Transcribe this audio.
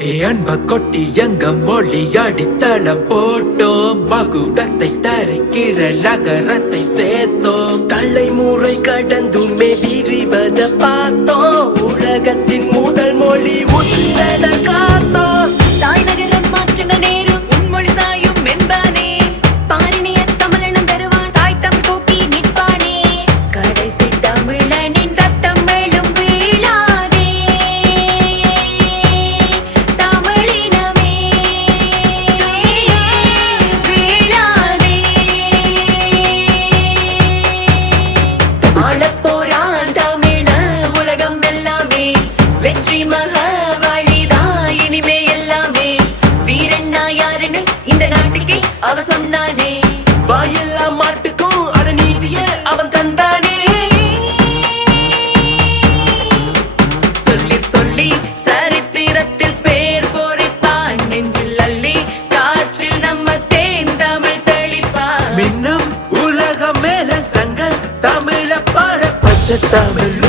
அன்ப கொட்டி எங்க மொழி அடித்தளம் போட்டோம். மகுடத்தை தரிக்கிற நகரத்தை சேர்த்தோம். தலைமுறை கடந்துமே விரிவத பார்த்தோம். வெற்றி மகா வழிதா இனிமே எல்லாமே வீரண்ணா யாருன்னு இந்த நாட்டுக்கு அவ சொன்னானே. வாயில்லா மாட்டுக்கும் அடநீதிய அவன் தந்தானே. சொல்லி சொல்லி சரித்திரத்தில் பேர் பொறித்தான் நெஞ்சில் அள்ளி காற்றில் நம்ம தேன் தமிழ் தெளிப்பான். மின்னும் உலகம் மேல சங்க தமிழ பாட பச்சை தமிழ்.